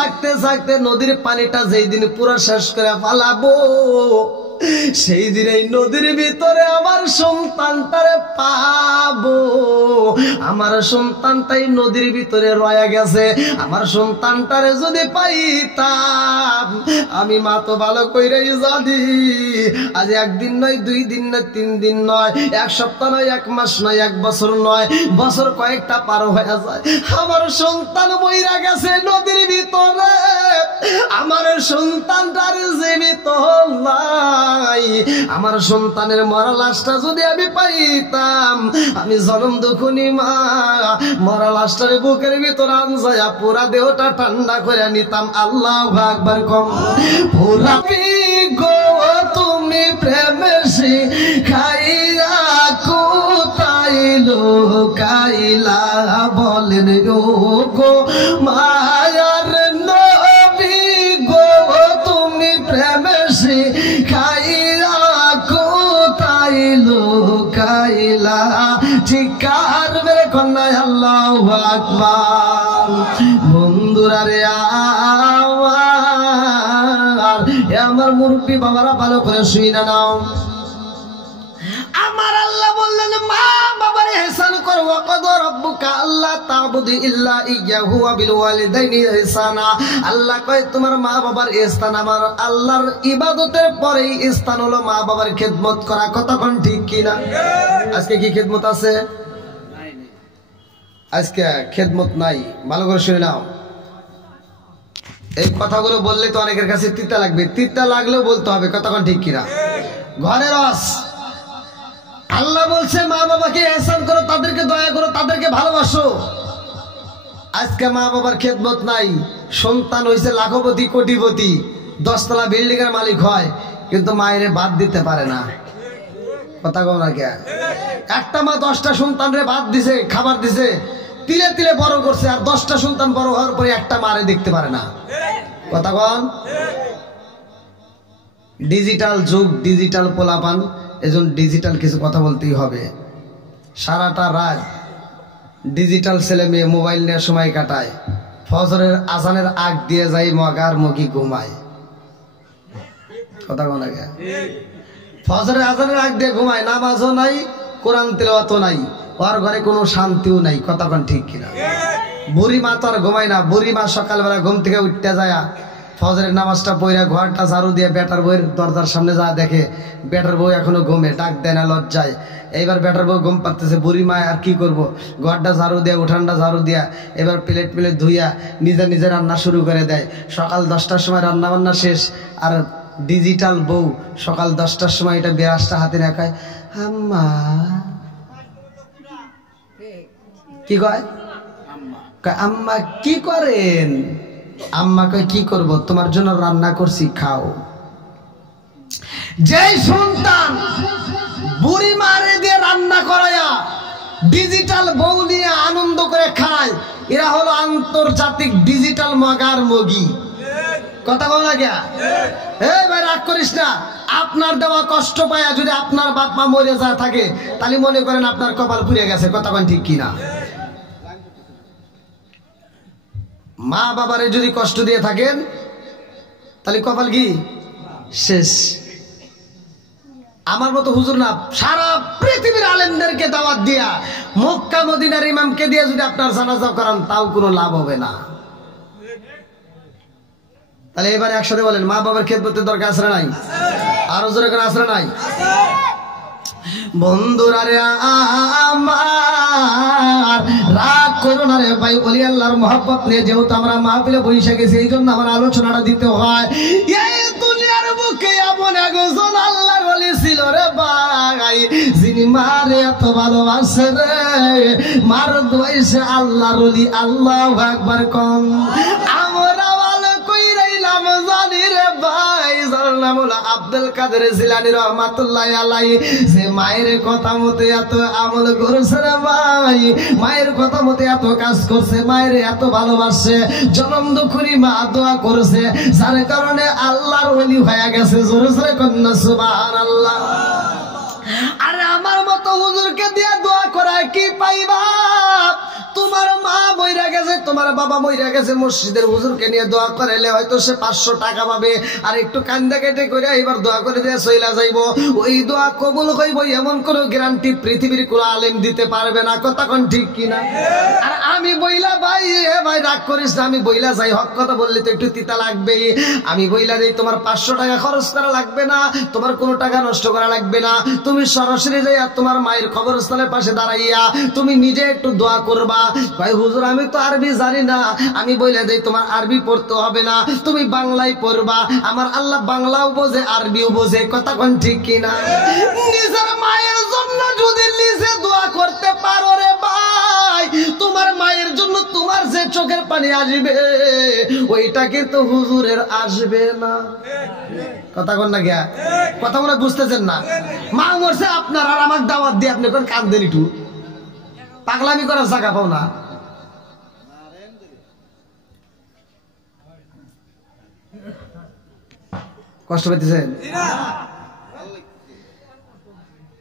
থাকতে থাকতে নদীর পানিটা যেই দিন পুরো শেষ করে ফেলাবো, সেই দিন এই নদীর ভিতরে আমার সন্তানটারে পাবো। আমার সন্তানটাই নদীর ভিতরে রয়ে গেছে, আমার সন্তানটারে যদি পাইতাম, আমি মা তো ভালো কইরাই জানি আজ একদিন নয়, 2 দিন নয়, 3 দিন নয়, 1 সপ্তাহ নয়, 1 মাস নয়, 1 বছর নয়, বছর কয়েকটা পার হয়ে যায়, আমার সন্তান মইরা গেছে নদীর ভিতরে, আমার সন্তানটার জীবিত নাই। আমার সন্তানের মরা লাশটা যদি আমি পাইতাম, আমি জনম দুখুনি মা মরা লাশটার বুকের ভিতর আনজায়া পুরা দেহটা ঠান্ডা করে নিতাম। আল্লাহু আকবার কম। পুরা গো তুমি প্রেমে শিখাইয়া কোথায় লুকাইলা বলেন গো মায়ার নবী গো তুমি প্রেমে শিখাইয়া কোথায় লুকাইলা, চিৎকার মেরে কন্যায় আল্লাহু আকবার। বন্ধুরা রে আমার মুরব্বী বাবারা ভালো করে শুইনা নাও, আমার আল্লাহ বললেন মা বাবার ইহসান করো, ওয়াকাদা রাব্বুকা আল্লা তা'বুদু ইল্লা ইয়্যাহু ওয়া বিল ওয়ালিদাইনি ইহসানা। আল্লাহ কয় তোমার মা বাবার স্থান আমার আল্লাহর ইবাদতের পরেই স্থান হলো মা বাবার খেদমত করা। কতক্ষণ ঠিক কিনা? আজকে কি খেদমত আছে? আজকে খেদমত নাই। ভালো করে শুনে নাও, এই কথাগুলো বললে তো অনেকের কাছে তিতা লাগবে, তিতা লাগলেও বলতে হবে। কতক্ষণ ঠিক কিনা? ঘরের রস। আল্লাহ বলছে মা বাবাকে ইহসান করো, তাদেরকে দয়া করো, তাদেরকে ভালোবাসো। আজকে মা বাবার খেদমত নাই, সন্তান হইছে লাখপতি কোটিপতি, 10 তলা বিল্ডিং এর মালিক হয়, কিন্তু মায়েরে বাদ দিতে পারে না। কথা কও না কে? একটা মা 10টা সন্তানরে বাদ দিছে, খাবার দিছে, তিলে তিলে বড় করছে, আর 10টা সন্তান বড় হওয়ার পরে একটা মারে দেখতে পারে না। কথা কন। ডিজিটাল যুগ, ডিজিটাল পোলাপান, এজন্য ডিজিটাল কিছু কথা বলতেই হবে। সারাটা রাত ডিজিটাল ছেলে মেয়ে মোবাইল নিয়ে সময় কাটায়, ফজরের আজানের আগ দিয়ে যাই মগার মুখী ঘুমায়। কথা কোন আগে? ফজরের আজানের আগ দিয়ে ঘুমায়, নামাজও নাই, কোরআন তেলাওয়াতও নাই, ওর ঘরে কোনো শান্তিও নাই। কথা কোন ঠিক কিনা? বুড়ি মা তো আর ঘুমায় না, বুড়ি মা সকালবেলা ঘুম থেকে উঠতে যায়, ফজরের নামাজটা পড়া ঘরটা ঝাড়ু দিয়ে বেটার বউয়ের দরজার সামনে যা দেখে বেটার বউ এখনো ঘুমে, ডাক দেয় না লজ্জায়। এইবার বেটার বউ ঘুম পারতেছে, বুড়ি মা আর কি করবো, ঘরটা ঝাড়ু দিয়ে উঠানটা ঝাড়ু দিয়া এবার প্লেট ধুইয়া নিজে নিজে রান্না শুরু করে দেয়। সকাল 10টার সময় রান্না বান্না শেষ, আর ডিজিটাল বউ সকাল 10টার সময় এটা বিরাসটা হাতে রাখায়, আম্মা কি কয়, আম্মা কি করেন? আম্মা কয় কি করব, তোমার জন্য রান্না করছি, খাও। যেই সন্তান বুড়ি মারে দিয়ে রান্না করায়া ডিজিটাল বউ নিয়ে আনন্দ করে খায়, এরা হলো আন্তর্জাতিক ডিজিটাল মগার মগি। কথা বল না কে? এই ভাই রাগ করিস না, আপনার দেওয়া কষ্ট পায়া যদি আপনার বাপ মা মরে যা থাকে, তাহলে মনে করেন আপনার কপাল পুড়ে গেছে। কথা বল ঠিক কিনা? মা বাবারে যদি কষ্ট দিয়ে থাকেন, তাহলে কপাল কি শেষ। আমার মতো হুজুর না, সারা পৃথিবীর আলেমদেরকে দাওয়াত দিয়া মক্কা মদিনার ইমামকে দিয়ে যদি আপনার জানাজা করান, তাও কোনো লাভ হবে না। তাহলে এবারে একসাথে বলেন, মা বাবার খেদমতের দরকার আছে না নাই? আরো জোরে করে আছে না নাই? বন্ধুরা রে আমার, রাগ করো না রে ভাই, ওলি আল্লাহর মহব্বত নিয়ে যেহেতু আমরা মাহফিলে বসে গেছি, এই জন্য আমার আলোচনাটা দিতে হয়। এই দুনিয়ার বুকে এমন একজন আল্লাহর ওলি ছিল রে ভাই, যিনি মারে এত ভালোবাসে রে, মার দোয়াইছে আল্লাহর ওলি। আল্লাহু আকবার কম। আমরা ভালো কইরাইলাম জানি রে ভাই, জানামুল আব্দুল কাদের জিলানী রহমাতুল্লাহি আলাইহি, যে মায়ের কথা মতে এত আমল করেছে রে ভাই, মায়ের কথা মতে এত কাজ করছে, মায়ের এত ভালোবাসে, জনম দুঃখী মা দোয়া করেছে, যার কারণে আল্লাহর ওলি হয়ে গেছে। জোরে জোরে কন্যা সুবহানাল্লাহ। আরে আমার মতো হুজুরকে দিয়া দোয়া করায় কি পাইবা? তোমার মা বইরা গেছে, তোমার বাবা মইরা গেছে, মসজিদের হুজুরকে নিয়ে দোয়া করাইলে হয়তো সে 500 টাকা পাবে, আর একটু কান্দা কেটে করে এবার দোয়া করে দিয়ে চইলা যাইব, ওই দোয়া কবুল হইব এমন কোনো গ্যারান্টি পৃথিবীর কোনো আলেম দিতে পারবে না। কথা কোন ঠিক কিনা? আর আমি বইলা ভাই, ভাই রাগ করিস না, আমি বইলা যাই, হক কথা বললে তো একটু তিতা লাগবেই। আমি বইলা দেই তোমার 500 টাকা খরচ করা লাগবে না, তোমার কোনো টাকা নষ্ট করা লাগবে না, তুমি সরাসরি যাইয়া তোমার মায়ের কবরস্থানের পাশে দাঁড়াইয়া তুমি নিজে একটু দোয়া করবা। ভাই হুজুর আমি তো আরবি জানি না, আমি বইলা দেই তোমার আরবি পড়তে হবে না, তুমি বাংলায় পড়বা, আমার আল্লাহ বাংলাও বোঝে আরবিও বোঝে। কথা কোন ঠিক কিনা? নিজের মায়ের জন্য যদি নিজে দোয়া করতে পারো রে ভাই, তোমার মায়ের জন্য তোমার যে চোখের পানি আসবে ওইটা কিন্তু হুজুরের আসবে না। কথা কোন না গিয়া? কথা মনে বুঝতেছেন না? মা মরছে আপনার, আর আমার দাওয়াত দিয়ে আপনি কোন কান্দেন, একটু পাগলামি করার জায়গা পাও না। কষ্ট পাইতেছেন?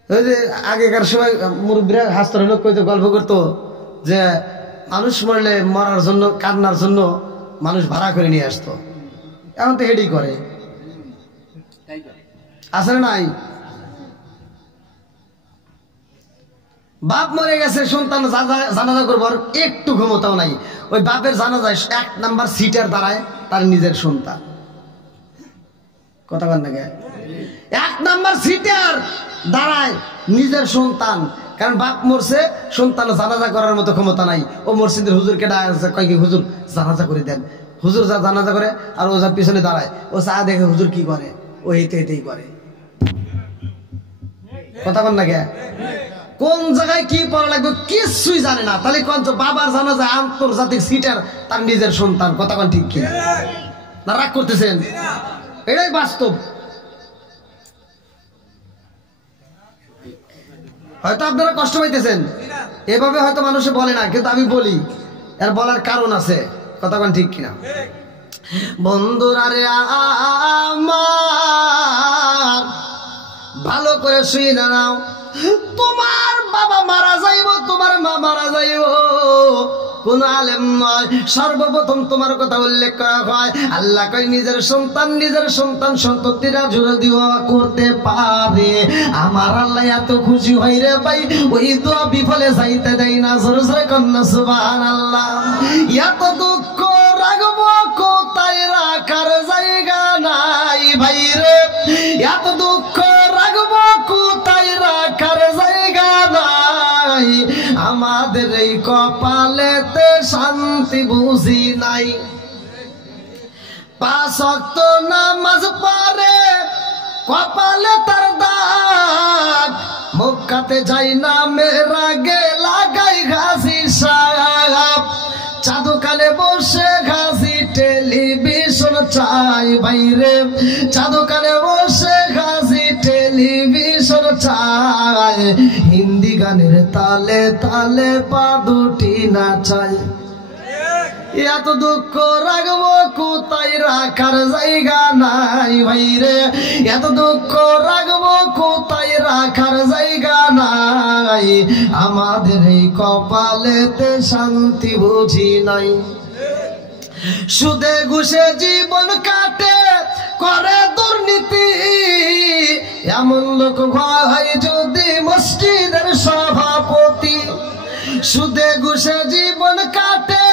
ওই যে আগেকার সময় মুরব্বীরা হাসতে লোক কইতো, গল্প করতো যে মানুষ মরলে মরার জন্য কান্নার জন্য মানুষ ভাড়া করে নিয়ে আসতো, এখন তো হেডি করে, আছে না নাই? বাপ মরে গেছে, সন্তান জানাজা করবার একটু ক্ষমতাও নাই, ওই বাপের জানাজায় 1 নাম্বার সিটার দাঁড়ায় তার নিজের সন্তান। কথা বল না, 1 নাম্বার সিটার দাঁড়ায় নিজের সন্তান, কারণ বাপ মরছে, সন্তান জানাজা করার মতো ক্ষমতা নাই। ও মসজিদের হুজুরকে কয় কি হুজুর জানাজা করে দেন, হুজুর যা জানাজা করে, আর ও যা পিছনে দাঁড়ায়, ও চা দেখে হুজুর কি করে, ও হেঁটেই করে। কথা বল না, কোন জায়গায় কি পড়া লাগবে কিছুই জানে না, তাহলে কোন বাবার জানাজা আন্তর্জাতিক সিটার তার নিজের সন্তান। কথা কোন ঠিক কি না? রাগ করতেছেন? এটাই বাস্তব। হয়তো আপনারা কষ্ট পাইতেছেন, এভাবে হয়তো মানুষে বলে না, কিন্তু আমি বলি, এর বলার কারণ আছে। কথা কোন ঠিক কিনা? বন্ধুরা রে আমার, ভালো করে শুই না নাও, তোমার বাবা মারা যাইব, তোমার মা মারা যাইব, কোন আলেম নয়, সর্বপ্রথম তোমার কথা উল্লেখ করা হয়। আল্লাহ কয় নিজের সন্তান সন্ততিরা জোরে দোয়া করতে পারে, আমার আল্লাহ এত খুশি হয় রে ভাই, ওই দোয়া বিফলে যাইতে দেয় না। জোরে জোরে কন্যা সুবহানাল্লাহ। এত দুঃখ রাখবো কোথায় রাখার জায়গা নাই ভাই রে, এত দুঃখ রাখবো কোথায় রাখার জায়গা নাই, আমাদের এই কপালেতে শান্তি বুঝি নাই। 5 ওয়াক্ত নামাজ পড়ে কপালে তার দাগ, মক্কাতে যাই না মেরা গে লাগাই ঘাসি সাপ, চাঁদকালে বসে ঘাসি টেলিভিশন চাই বাইরে, চাঁদকালে বসে ঘাসি টেলিভিশন চাই, হিন্দি গানের তালে তালে পা দুটি নাচাই। এত দুঃখ রাখবো কোথায় রাখার জায়গা নাই ভাইরে, এত দুঃখ রাখবো কোথায় রাখার জায়গা নাই, আমাদের এই কপালেতে শান্তি বুঝি নাই। সুদে ঘুষে জীবন কাটে করে দুর্নীতি, এমন লোক হয় যদি মসজিদের সভাপতি। সুদে ঘুষে জীবন কাটে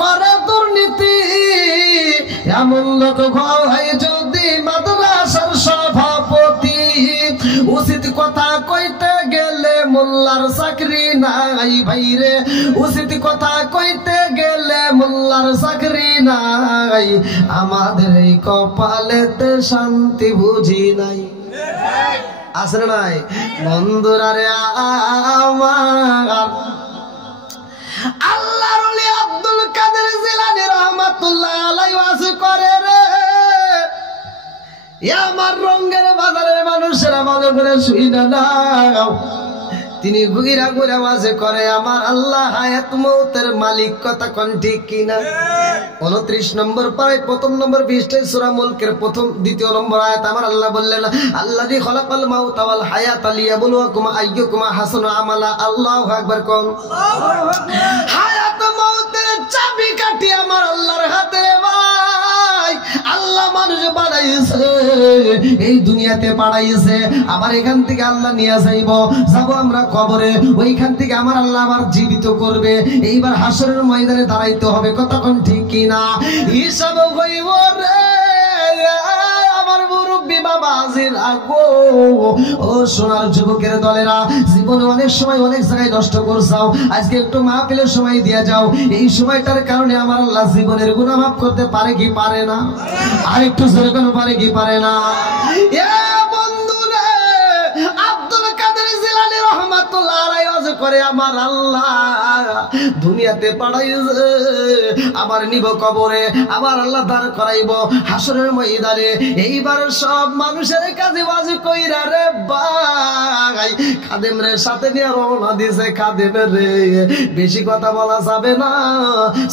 করে দুর্নীতি, এমন লোক হয় যদি মাদ্রাসার সভাপতি। উচিত কথা কইতে গেলে মোল্লার চাকরি নাই ভাইরে, উচিত কথা কইতে গেলে মোল্লার চাকরি নাই, আমাদের এই কপালেতে শান্তি বুঝি নাই। আসলে নাই বন্ধুরা রে আমার, আল্লাহর ওলি আব্দুল কাদের জিলানী রাহমাতুল্লাহ আলাইহি ওয়াজ করে রে, আমার রঙের বাজারের মানুষেরা ভালো করে শুই না নাও, তিনি ঘুরা ঘুরা ওয়াজে করে আমার আল্লাহ হায়াত মউতের মালিক। কথা কোন ঠিক কিনা? 29 নম্বর পায় 1ম নম্বর পৃষ্ঠায় সূরা মুলকের 2 নম্বর আয়াত আমার আল্লাহ বললেন, আল্লাযী খালাকাল মাউতা ওয়াল হায়াতা লিয়াবলুয়াকুম আইয়ুকুম আহসানু আমালা। আল্লাহু আকবার। কোন হায়াত মউতের চাবি বানাইছে, এই দুনিয়াতে পাঠাইছে, আবার এখান থেকে আল্লাহ নিয়ে যাইবো, যাবো আমরা কবরে, ওইখান থেকে আমার আল্লাহ আবার জীবিত করবে, এইবার হাসরের ময়দানে দাঁড়াইতে হবে। কতক্ষণ ঠিক কিনা? হিসাব হইব রে আমার মুরব্বী বাবা আজিরা গো, ও সোনার যুবকের দলেরা, জীবনে অনেক সময় অনেক জায়গায় নষ্ট করছাও, আজকে একটু মাহফিলের সময় দিয়ে যাও। এই সময়টার কারণে আমার আল্লাহ জীবনের গুনাহ মাফ করতে পারে কি পারে না? আর একটু জোরে করে পারে কি পারে না? এ বন্ধুরে, আব্দুল কাদের জিলানী রহমাতুল্লাহ আলাইহি ওয়াজ করে আমার আল্লাহ দুনিয়াতে পাঠাইছে, আবার নিব কবরে, আবার আল্লাহ দাঁড় করাইব হাসরের ময়দানে। এইবার সব মানুষের কাছে ওয়াজ কইরা রে ভাই খাদেম রে সাথে নিয়ে রওনা দিছে। খাদেম রে বেশি কথা বলা যাবে না,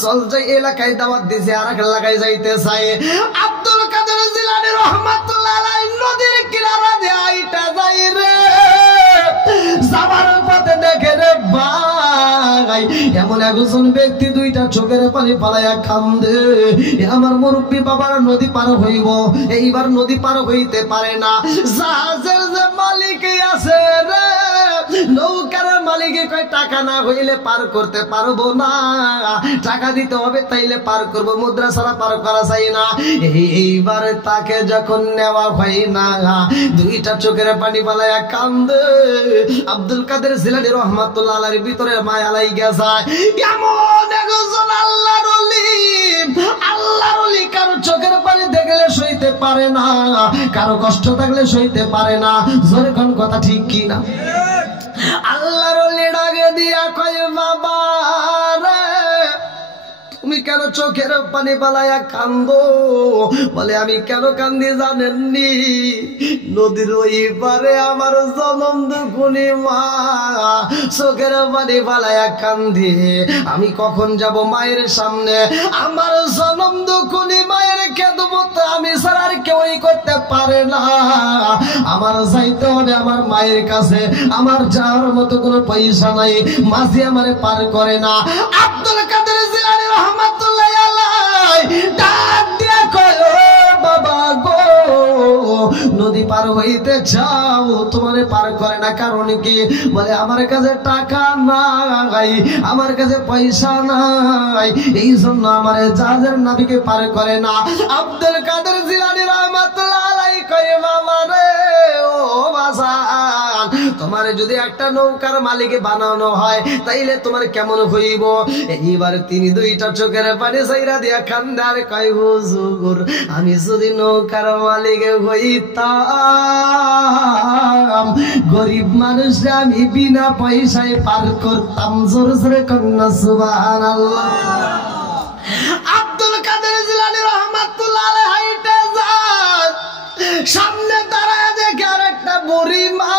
চল যাই এলাকায় দাওয়াত দিছে, আর এক এলাকায় যাইতে চাই। আব্দুল কাদের জিলানী রহমাতুল্লাহ আলাইহি নদীর কিনারা দিয়ে আইটা যাই রে, যাবার পথে দেখে রে ভাই এমন একজন ব্যক্তি দুইটা চোখের পানি পালাইয়া কান্দে। আমার মুরব্বী বাবার নদী পার হইব, এইবার নদী পার হইতে পারে না। জাহাজের যে মালিক আছে রে, নৌকার মালিকে কয় টাকা না হইলে পার করতে পারবো না, টাকা দিতে হবে তাইলে পার করব, মুদ্রা ছাড়া পার করা যায় না। এইবার তাকে যখন নেওয়া হয় না, দুইটা চোখের পানি পালাইয়া কান্দে। আব্দুল কাদের জিলানী রহমাতুল্লাহ আলাইহির ভিতরে মায়া লাইগা যায়। এমন একজন আল্লাহর ওলি, আল্লাহর ওলি কারো চোখের পানি দেখলে সইতে পারে না, কারো কষ্ট থাকলে সইতে পারে না। জোরে কোন কথা ঠিক কি না? আল্লাহর ওলি ডাকে দিয়া কয় বাবা রে তুমি কেন চোখের পানি পালাইয়া কান্দো? বলে আমি কেন কান্দি জানেননি? নদীর ওই পারে আমার জনম দুখুনি মা চোখের পানি পালাইয়া কান্দি। আমি কখন যাব মায়ের সামনে? আমার জনম দুখুনি মায়ের খেদমত আমি ছাড়া আর কেউই করতে পারে না। আমার যাইতে হবে আমার মায়ের কাছে, আমার যাওয়ার মতো কোনো পয়সা নাই, মাঝি আমারে পার করে না। আব্দুল কাদের জিলানী রহমাতুল্লাহ আলাইহি ডাক দিয়া কয় বাবা গো, নদী পার হইতে চাও, তোমারে পার করে না, কারণ কি? বলে আমার কাছে টাকা নাই, আমার কাছে পয়সা নাই, এই জন্য আমার জাহাজের নাবিকে পার করে না। আব্দুল কাদের জিলানী রহমাতুল্লাহ আলাইহি কয় বাবা রে ও বাজান, তোমার যদি একটা নৌকার মালিকে বানানো হয় তাইলে তোমার কেমন হইব? এইবার তিনি দুইটা চোখের পানি ছাইরা দিয়া কান্দার কয় হুজুর আমি যদি নৌকার মালিকে হইতাম, গরিব মানুষ আমি বিনা পয়সায় পার করতাম। জোর জোরে কন্যা সুবহানাল্লাহ। আব্দুল কাদের জিলানী রহমাতুল্লাহ আলাইহি হাইটা যায়, সামনে দাঁড়ায় দেখে আর একটা বুড়ি মা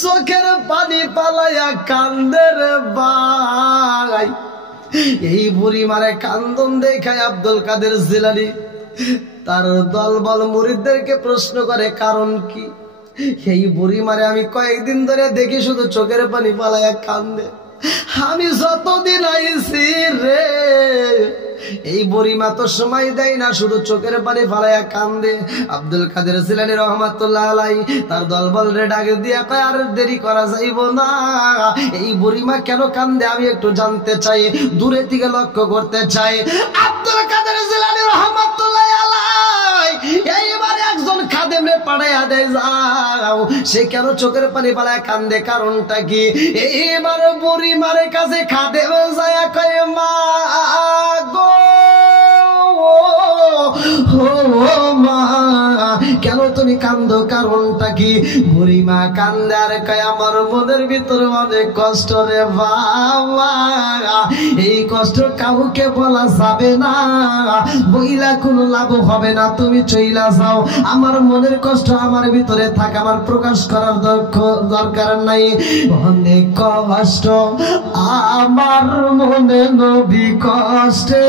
চোখের পানি পালাইয়া কান্দে রে ভাই। এই বুড়ি মারে কান্দন দেখায় আব্দুল কাদের জিলানী তার দলবল মুরিদদেরকে প্রশ্ন করে কারণ কি? এই বুড়ি মারে আমি কয়েকদিন ধরে দেখি শুধু চোখের পানি পালাইয়া কান্দে। আমি যতদিন আইছি রে এই বুড়িমা তো সময় দেয় না, শুধু চোখের পানি ফালাইয়া কান্দে। আব্দুল কাদের জিলানী রহমাতুল্লাহ আলাইহি তার দলবল রে ডাকে দিয়া কয় আর দেরি করা যাইব না, এই বুড়িমা কেন কান্দে আমি একটু জানতে চাই, দূরে থেকে লক্ষ্য করতে চাই। আব্দুল কাদের জিলানী রহমাতুল্লাহ আলাইহি এইবার একজন খাদেমরে পাঠাইয়া দেয়, যাও সে কেন চোখের পানি ফালাইয়া কান্দে, কারণটা কি? এইবার বুড়িমার কাছে খাদেম যায় কয় মা গো মা কেন তুমি কান্দো, কারণটা কি? বুড়িমা কান্দে আর কয় আমার মনের ভিতরে অনেক কষ্ট রে বাবা, এই কষ্ট কাউকে বলা যাবে না, বইলা কোনো লাভ হবে না, তুমি চইলা যাও। আমার মনের কষ্ট আমার ভিতরে থাক, আমার প্রকাশ করার দরকার নাই। অনেক কষ্ট আমার মনে নবী কষ্টে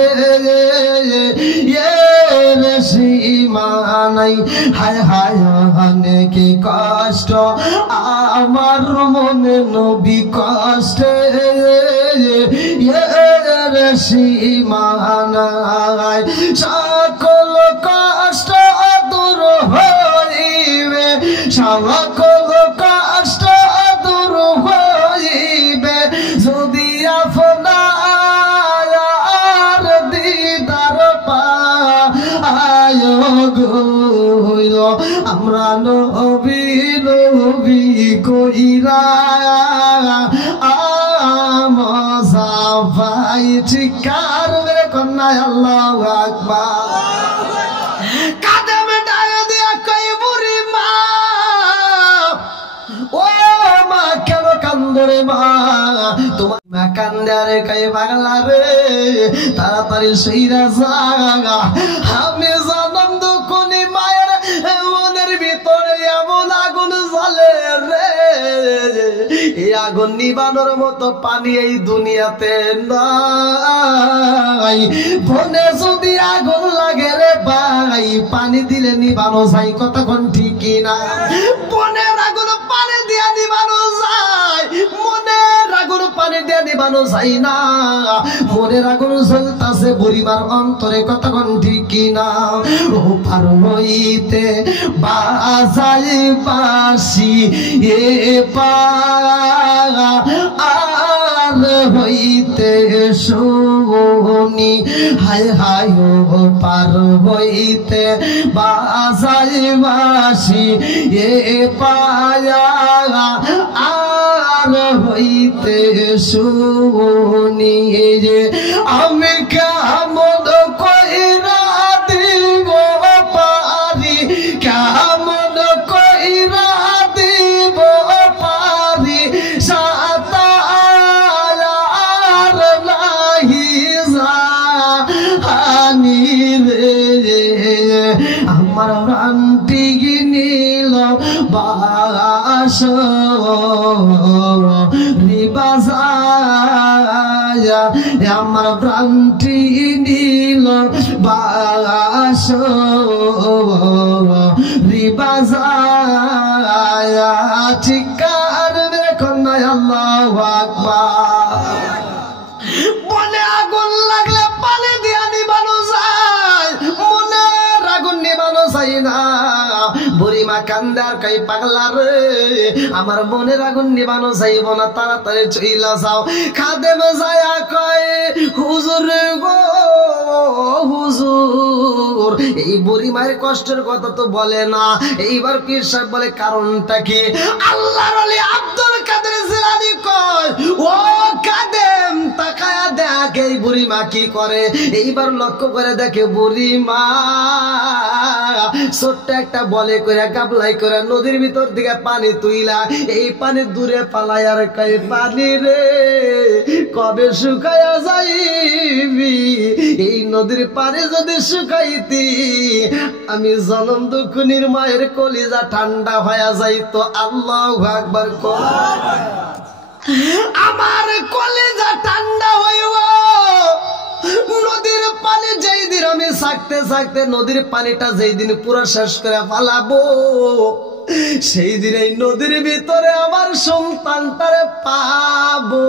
সীমা নাই, হায় হায় অনেক কষ্ট আমার মনে নবী কষ্টে সীমা নাই। সকল সকল কষ্ট দূর হইবে যদি আপনার দিদার পায় গো। আমরা নবী নবী কইরা আমসাফাই চিকার মেরে কন্যা আল্লাহু আকবার। কাদেমে ডায় দিয়া কই বুড়ি মা, ও মা কেন কান্দরে মা? তোমার মা কান্দারে কই পাগলা রে, তাড়াতাড়ি সইরা যা। আমি জানম দুকুনি মায়ের মনের ভিতরে এমন আগুন জ্বলে রে, এই আগুন নিবানোর মতো পানি এই দুনিয়াতে নাই। বনে যদি আগুন লাগে রে ভাই, পানি দিলে নিবানো যায়, কতক্ষণ ঠিক না? বনের আগুন পানি দিয়ে নিবানো যায়, মনের আগুন পানি দিয়ে নিবানো যায় না। মনের আগুন জ্বলতাছে বুড়িমার অন্তরে, কতক্ষণ ঠিক না? ও পার হইতে বাজাই বাসি এ আর হইতে শুনি, হায় হায় ও পার হইতে বাজাই বাসি এ আর হইতে শুনি, যে আমি কেমন কইরা দিব পারি, কেমন কইরা দিব পারি, সাতার নাহি জানি রে। আমার প্রাণটি নিল বাস রিবাজায়া, আমার প্রাণটি নিল বাস রিবাজায়া, চিৎকার মেরে কন্যা আল্লাহু আকবার। বনে আগুন লাগলে পানি দিয়া নিবানো যায়, মনের আগুন নিবানো যায় না। বুড়িমা কান্দার কই পাগলা রে, আমার মনের আগুন নিবানো যাইব না, তাড়াতাড়ি চইলা যাও। খাদেম যায়া কয় হুজুর গো হুজুর, এই বুড়িমার কষ্টের কথা তো বলে না। এইবার পীর সাহেব বলে কারণটা কি? আল্লাহর ওলি আব্দুল কাদের জিলানী কয়, ও কাদেম তাকায়া দেখ এই বুড়িমা কি করে। এইবার লক্ষ্য করে দেখে বুড়িমা ছোট্ট একটা বলে করে গাবলাই করে নদীর ভিতর দিকে পানি তুইলা, এই পানি দূরে পালাই আর কই পানি রে কবে শুকায়া যাইবি, এই নদীর পানি যদি শুকাইতি আমি জনম দুঃখিনীর মায়ের কলিজা ঠান্ডা হয়ে যাইতো। আল্লাহু আকবার। আমার কলিজা ঠান্ডা হইব, নদীর পানি যেই দিন আমি থাকতে থাকতে নদীর পানিটা যেই দিন পুরো শেষ করে ফালাবো, সেই দিন এই নদীর ভিতরে আমার সন্তানটারে পাবো।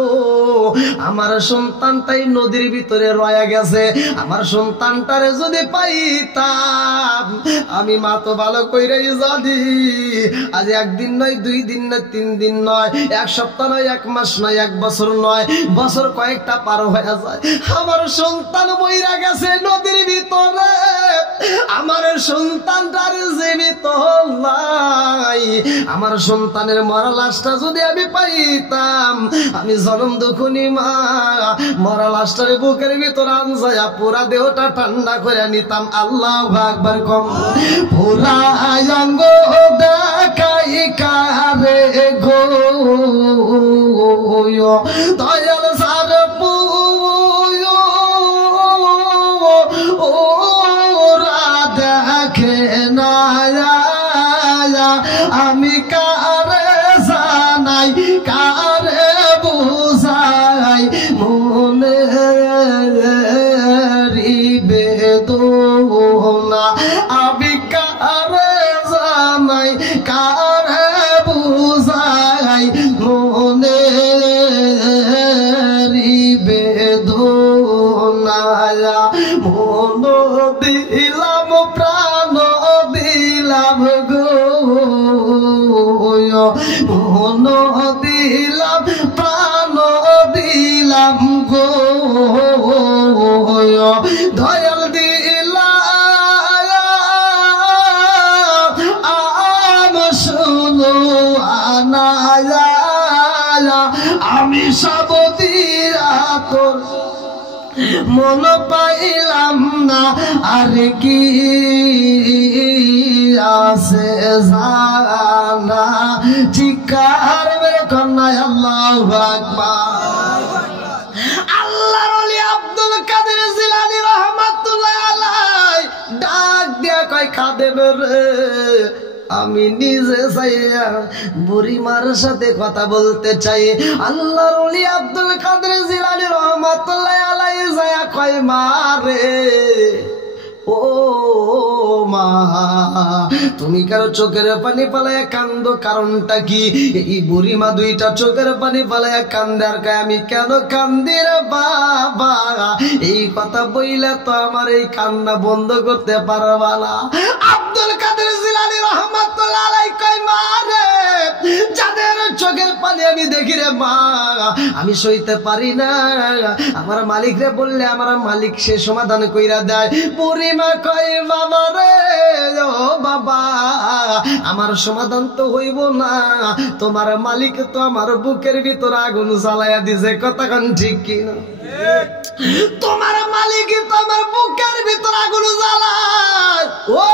আমার সন্তানটাই নদীর ভিতরে রয়ে গেছে, আমার সন্তানটারে যদি পাইতাম আমি মা তো ভালো কইরাই জানি, আজ একদিন নয়, 2 দিন নয়, 3 দিন নয়, 1 সপ্তাহ নয়, 1 মাস নয়, 1 বছর নয়, বছর কয়েকটা পার হয়ে যায়, আমার সন্তান মইরা গেছে নদীর ভিতরে, আমার সন্তানটার জীবিত নাই। আমার সন্তানের মরা লাশটা যদি আমি পাইতাম আমি জনম দুঃখিনী মা মরা লাশটার বুকের ভিতর আনজায়া পুরা দেহটা ঠান্ডা করে নিতাম। আল্লাহু আকবার। কম পুরা অঙ্গ দেখাই কারে গো দয়াল সার আমি কারে জানাই কারে বুঝাই মনে বেদনা, আমি কারে জানাই কারে বুঝাই মনে আমি সাবতীরা তোর মন পাইলাম না আর কি আছে জানা চিৎকার মেরে কন্যায় আল্লাহু আকবার। আল্লাহর ওলি আব্দুল কাদের জিলানী রাহমাতুল্লাহ আলাইহি ডাক দিয়া কয় খাদেমের রে আমি নিজে চাইয়া বুড়িমার সাথে কথা বলতে চাই। আল্লাহর ওলি আব্দুল কাদের জিলানী রাহমাতুল্লাহ আলাইহি যায় কয় মা রে ও মা তুমি কারো চোখের পানি পালায়া কান্দো কারণটা কি? এই বুড়িমা দুইটা চোখের পানি পালায়া কান্দে আর কয় আমি কেন কান্দি রে বাবা? এই কথা বইলা তো আমার এই কান্না বন্ধ করতে পারবা না। আব্দুল কাদের জিলানী রাহমাতুল্লাহ আলাইহি কয় মা রে যাদের চোখের পানি আমি দেখি রে মা আমি সইতে পারি না। আমার মালিক রে বললে আমার মালিক সে সমাধান কইরা দেয়। বুড়িমা কয় বাবা রে ও বাবা আমার সমাধান তো হইব না, তোমার মালিক তো আমার বুকের ভিতর আগুন জ্বালাইয়া দিছে। কথা কোন ঠিক কিনা? তোমার মালিক তো আমার বুকের ভিতর আগুন জ্বালায়। ও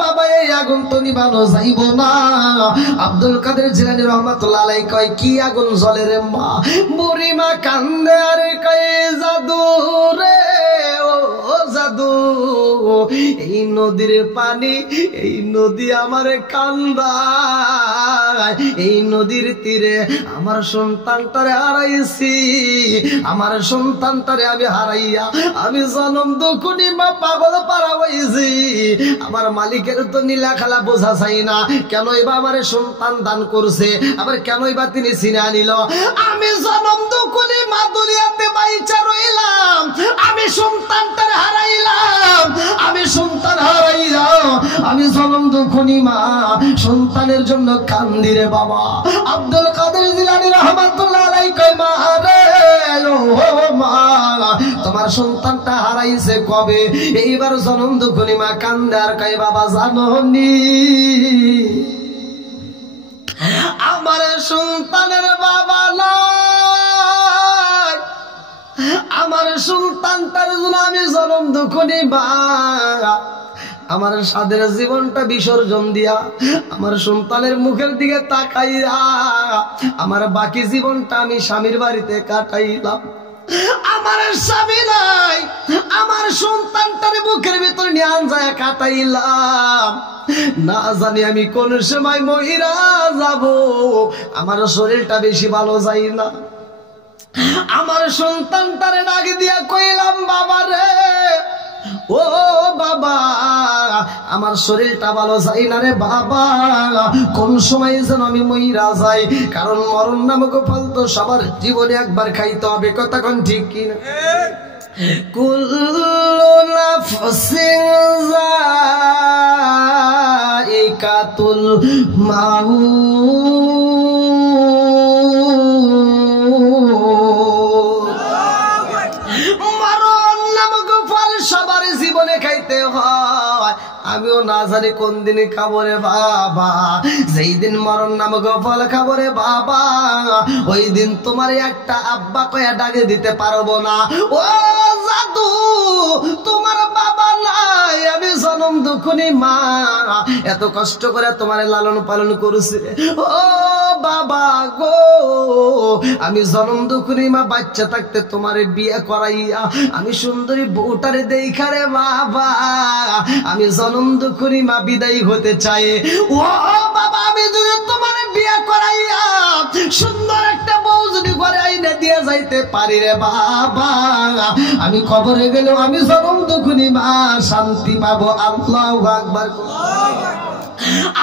বাবা এই আগুন তো নিবানো যাইব না। আব্দুল কাদের জিলানী রাহমাতুল্লাহ আলাইহি কয় কি আগুন জ্বলে রে মা? বুড়িমা কান্দে আর কয় জাদু রে ও জাদু এই নদীর পানি এই নদী আমারে কান্দায়। এই নদীর তীরে আমার সন্তানটারে হারাইছি, আমার সন্তানটারে আমি হারাইয়া আমি জনম দুঃখনি মা পাগল পারা হইছি। আমার মালিকের তো নীলা খেলা বোঝা চাই না, কেনই বা আমার সন্তান দান করছে, আবার কেনই বা তিনি চিনে নিল। আমি জনম দুঃখনি মা দুনিয়াতে বাইচা রইলাম, আমি সন্তানটারে হারাইলাম, আমি সন্তান হারাইলাম, আমি জনম দুঃখনি মা সন্তানের জন্য কান্দি রে বাবা। আব্দুল কাদের জিলানী রাহমাতুল্লাহ আলাইহি কয় মা রে ও মা তোমার সন্তানটা হারাইছে কবে? এইবার জনম দুঃখনি মা কান্দে আর কয় বাবা জানোনি আমার সন্তানের বাবা নাই, আমার সন্তানটার জন্য আমি জনম দুঃখনি মা আমার সাদের জীবনটা বিসর্জন দিয়া আমার সন্তানের মুখের দিকে তাকাইয়া আমার বাকি জীবনটা আমি স্বামীর বাড়িতে কাটাইলাম। আমার স্বামী নাই, আমার সন্তানটার বুকের ভিতর নিয়ে যায় কাটাইলাম। না জানি আমি কোন সময় মহিরা যাব, আমার শরীরটা বেশি ভালো যায় না। আমার সন্তানটারে ডাক দিয়া কইলাম বাবা রে ও বাবা আমার শরীরটা ভালো যায় না রে বাবা, কোন সময় যেন আমি মইরা যাই, কারণ মরণ নামক ফল তো সবার জীবনে একবার খাইতে হবে। কথা কোন ঠিক কিনা? কুল্লু নাফসিন যায়িকাতুল মাউত, সবার জীবনে খাইতে হয়। আমিও না জানি কোন দিনে খাবো রে বাবা, যেই দিন মরণ নামক ফল খাবো রে বাবা ওই দিন তোমার একটা আব্বা কয়া ডাকে দিতে পারবো না। ও জাদু তোমার বাবা নাই, আমি জনম দুঃখনি মা এত কষ্ট করে তোমার লালন পালন করছি। ও বাবা গো আমি জনম দুঃখনি মা বাচ্চা থাকতে তোমার বিয়ে করাইয়া আমি সুন্দরী বউটারে দেখা রে বাবা আমি জনম দুঃখনি মা বিদায় হতে চাই। ও বাবা আমি যদি তোমার বিয়ে করাইয়া সুন্দর একটা বউ যদি ঘরে আইনে দিয়ে যাইতে পারি রে বাবা আমি কবরে গেলেও আমি জনম দুঃখনি মা শান্তি পাবো। আল্লাহু আকবার।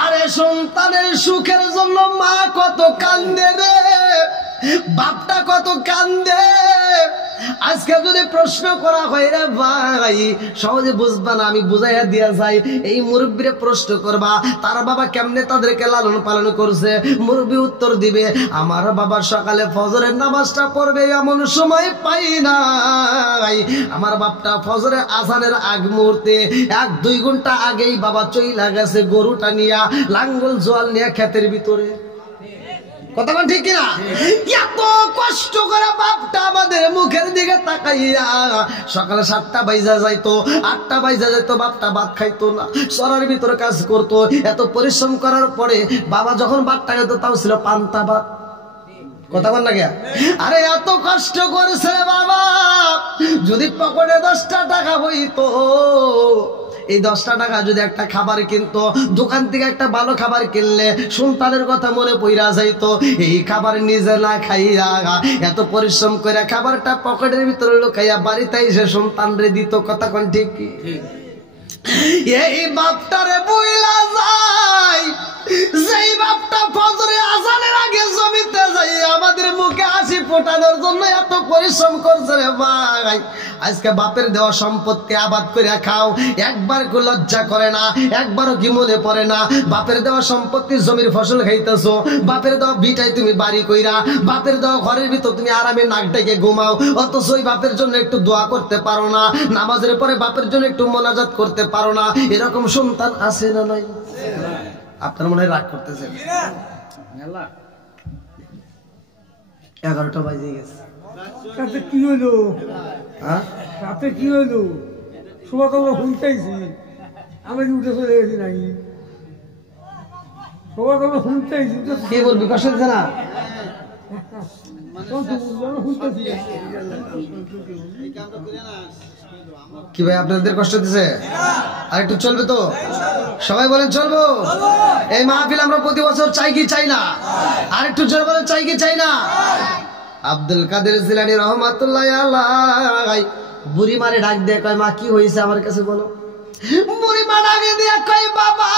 আরে সন্তানের সুখের জন্য মা কত কান্দে রে, বাপটা কত কান্দে। আজকে যদি প্রশ্ন করা হয় রে ভাই সহজে বুঝবা না, আমি বুঝাইয়া দিয়া যাই। এই মুরব্বীরে প্রশ্ন করবা তার বাবা কেমনে তাদেরকে লালন পালন করছে, মুরব্বী উত্তর দিবে আমার বাবা সকালে ফজরের নামাজটা পড়বে এমন সময় পাই নাই, আমার বাপটা ফজরের আজানের আগ মুহূর্তে 1-2 ঘন্টা আগেই বাবা চইলা গেছে গরুটা নিয়া লাঙ্গল জোয়াল নিয়ে ক্ষেতের ভিতরে। কথা বল ঠিক কিনা? এত কষ্ট করে বাপটা আমাদের মুখের দিকে তাকাইয়া সকালে 7টা বাজা যাইতো, 8টা বাজা যাইতো, বাপটা ভাত খাইতো না, সরার ভিতরে কাজ করতো। এত পরিশ্রম করার পরে বাবা যখন ভাতটা খেত তাও ছিল পান্তা ভাত। কথা বল না গিয়া? আরে এত কষ্ট করেছে বাবা, যদি পকেটে 10টা টাকা হইতো, এই 10টা টাকা যদি একটা খাবার কিনতো, দোকান থেকে একটা ভালো খাবার কিনলে সন্তানের কথা মনে পইরা যাইতো। এই খাবার নিজে না খাইয়া এত পরিশ্রম করে খাবারটা পকেটের ভিতরে লুকাইয়া বাড়িতে এসে সন্তানরে দিত। কথা কোন ঠিক? এই বাপটারে বইলা যায়, যেই বাপটা ফজরে আজানের আগে জমিতে যাই আমাদের মুখে হাসি ফোটানোর জন্য এত পরিশ্রম করছে রে ভাই, আজকে বাপের দেওয়া সম্পত্তি আবাদ করে খাও, একবার কো লজ্জা করে না, একবারও কি মনে পড়ে না? বাপের দেওয়া সম্পত্তি জমির ফসল খাইতেছো, বাপের দেওয়া ভিটায় তুমি বাড়ি কইরা, বাপের দেওয়া ঘরের ভিতর তুমি আরামে নাক ডেকে ঘুমাও, অথচ ওই বাপের জন্য একটু দোয়া করতে পারো না, নামাজের পরে বাপের জন্য একটু মোনাজাত করতে পারো না। এরকম সন্তান আছে না নাই? আপনার মনে হয় রাগ করতেছেন। 11টা বাজে গেছে। তাতে কি হলো? হ্যাঁ তাতে কি হলো? সবাই তোমরা শুনতেইছি, আমি উঠে চলে গেছি নাকি? সবাই তোমরা শুনতেইছি, কে বলবি? কষ্ট হচ্ছে না? কি ভাই আপনাদের কষ্ট দিচ্ছে? আর একটু চলবে তো? সবাই বলেন চলবো। এই মাহফিল আমরা প্রতি বছর চাই কি চাই না? আর একটু জোরে বলেন চাই কি চাই না? আব্দুল কাদের জিলানী রহমাতুল্লাহ আলাইহি বুড়ি মারে ডাক দিয়ে কয়, মা কি হয়েছে আমার কাছে বলো। বুড়ি মা ডাকে দিয়ে কয়, বাবা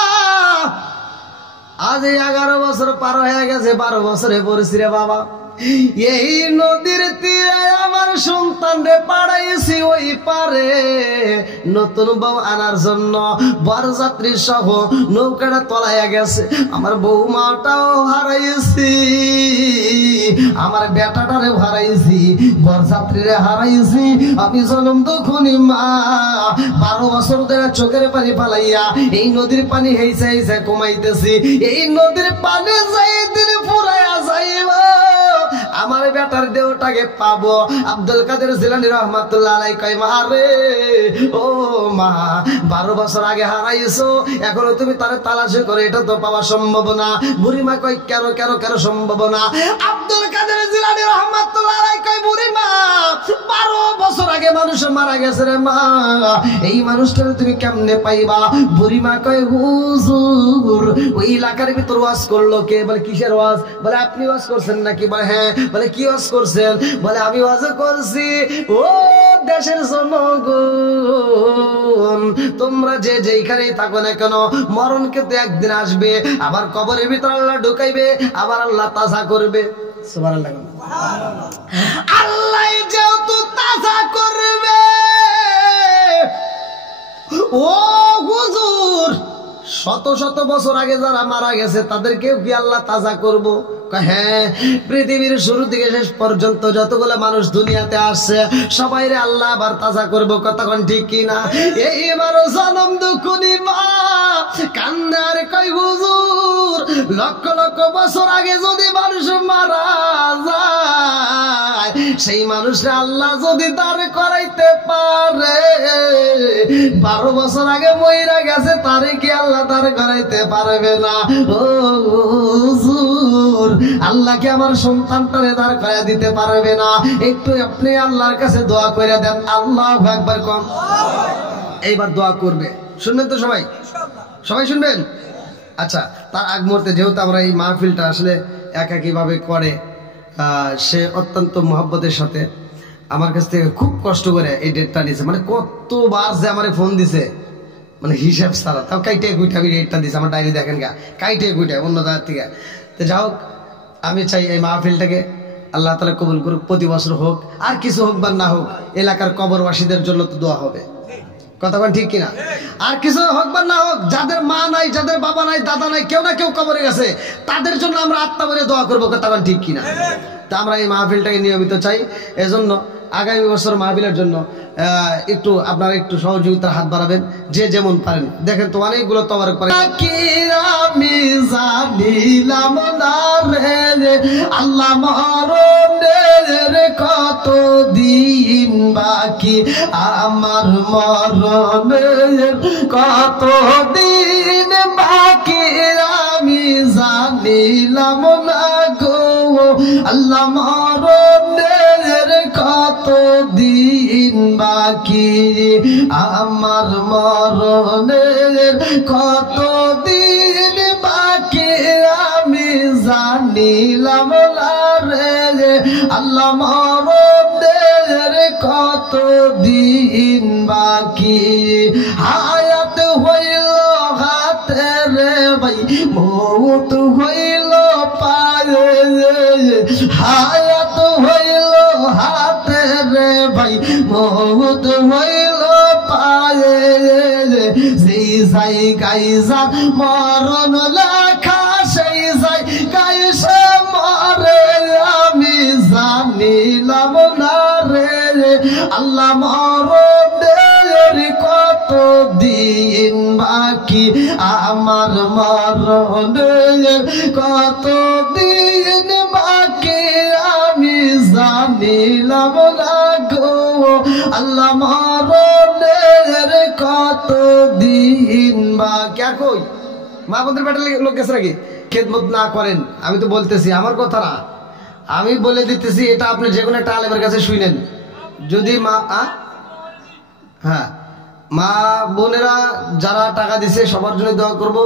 আজ 11 বছর পার হয়ে গেছে, 12 বছরে পড়ছি রে বাবা। এই নদীর তীরে আমার সন্তান রে পাড়াইছি ওই পারে নতুন বউ আনার জন্য, বরযাত্রী সহ নৌকাটা তলাইয়া গেছে, আমার বৌমাটাও হারাইছি, আমার বেটাটারে হারাইছি, বরযাত্রীরে হারাইছি। আমি জনম দুখুনি মা, 12 বছর ধরে চোখের পানি ফালাইয়া এই নদীর পানি হেইছে হেইছে কমাইতেছি। এই নদীর পানি যাই দিন ফুরাইয়া যাইব, আমার বেটার দেহটাকে পাবো। আব্দুল কাদের জিলানী রহমাতুল্লাহ আলাইহি কয়, মা রে ও মা, 12 বছর আগে হারাইছো, এখনো তুমি তারে তালাশ করে, এটা তো পাওয়া সম্ভব না। বুড়িমা কয়, কেন কেন কেন সম্ভব না? আব্দুল কাদের জিলানী রহমাতুল্লাহ আলাইহি কয়, বুড়িমা 12 বছর আগে মানুষ মারা গেছে রে মা, এই মানুষটারে তুমি কেমনে পাইবা? বুড়িমা কয়, হুজুর ওই এলাকার ভিতর ওয়াজ করলো কে? বলে কিসের ওয়াজ? বলে আপনি ওয়াজ করছেন নাকি? বলে হ্যাঁ। বলে কি ওয়াজ করছেন? বলে আমি ওয়াজ করছি, ও দেশের জনগণ, তোমরা যে যেখানেই থাকো না কেন, মরণ কিন্তু একদিন আসবে, আবার কবরের ভিতর আল্লাহ ঢুকাইবে, আবার আল্লাহ তাজা করবে। সুবহানাল্লাহ। আল্লাহ যেহেতু তাজা করবে, ও হুজুর শত শত বছর আগে যারা মারা গেছে তাদেরকেও কি আল্লাহ তাজা করবো? হ্যাঁ, পৃথিবীর শুরু থেকে শেষ পর্যন্ত যতগুলো মানুষ দুনিয়াতে আসছে সবাই রে আল্লাহ আবার তাজা করবো। কতক্ষণ ঠিক কিনা? এই মানুষ জনম দুঃখনি মা কান্নার কই, হুজুর লক্ষ লক্ষ বছর আগে যদি মানুষ মারা যায়, সেই মানুষরা আল্লাহ যদি দাঁড় করাইতে পারে, 12 বছর আগে মইরা গেছে, তারে কি আল্লাহ দাঁড় করাইতে পারবে না? ও হুজুর, আল্লাহ কি আমার সন্তানটারে দাঁড় করাই দিতে পারবে না? একটু আপনি আল্লাহর কাছে দোয়া করে দেন। আল্লাহু আকবার কম। এইবার দোয়া করবে, শুনবেন তো সবাই? সবাই শুনবেন? আচ্ছা, তার আগ মুহূর্তে যেহেতু আমরা এই মাহফিলটা আসলে একাকীভাবে করে, সে অত্যন্ত মহব্বতের সাথে আমার কাছ থেকে খুব কষ্ট করে এই ডেটটা নিছে। মানে কতবার যে আমার ফোন দিছে, মানে হিসাব ছাড়া, তাও কাইটে গুইটা আমি ডেটটা দিছে। আমার ডায়েরি দেখেন গা, কাইটে গুইটা অন্য জায়গার থেকে। তো যা হোক, আমি চাই এই মাহফিলটাকে আল্লাহ তাআলা কবুল করুক, প্রতি বছর হোক, আর কিছু হোক বা না হোক, এলাকার কবরবাসীদের জন্য তো দোয়া হবে। কথা বলেন ঠিক কিনা? আর কিছু হোক বা না হোক, যাদের মা নাই, যাদের বাবা নাই, দাদা নাই, কেউ না কেউ কবরে গেছে, তাদের জন্য আমরা আত্মা বলে দোয়া করবো। কথা বলেন ঠিক কিনা? তা আমরা এই মাহফিলটাকে নিয়মিত চাই। এজন্য আগামী বছর মাহফিলের জন্য একটু আপনারা একটু সহযোগিতার হাত বাড়াবেন, যে যেমন পারেন। দেখেন তো অনেকগুলো তবারক পারেন। আমি জানিলাম না রে আল্লাহ মরণের কত দিন বাকি, আমার মরণের কত দিন বাকি, আমি জানিলাম না গো আল্লাহ মরণের কত দিন বাকি, আমার মরণের কত দিন বাকি, আমি জানিলাম না রে আল্লাহ মরণের কত দিন বাকি, হায়াত হইল হাতে রে ভাই মৌত হইল পায়ে, হায়াত হইল হাতে রে ভাই মৌত হইল পায়ে, সেই জায়গায় যা মরণ লেখা সেই জায়গায় সে মরে, আমি জানিলাম না রে আল্লাহ মরণের কত দিন বাকি, আমার মরণের কত দিন বাকি, আমি জানিলাম না গো আল্লাহ মরণের কত দিন বাকি। কই মা বোনদের বেটার লোক গেছে নাকি? খেদমত না করেন, আমি তো বলতেছি আমার কথা না, আমি বলে দিতেছি, এটা আপনি যে কোনো একটা আলেমের কাছে শুনেন। যদি মা হ্যাঁ মা বোনেরা যারা টাকা দিছে সবার জন্য দোয়া করব,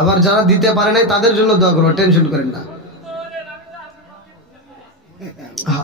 আবার যারা দিতে পারে নাই তাদের জন্য দোয়া করবো, টেনশন করেন না।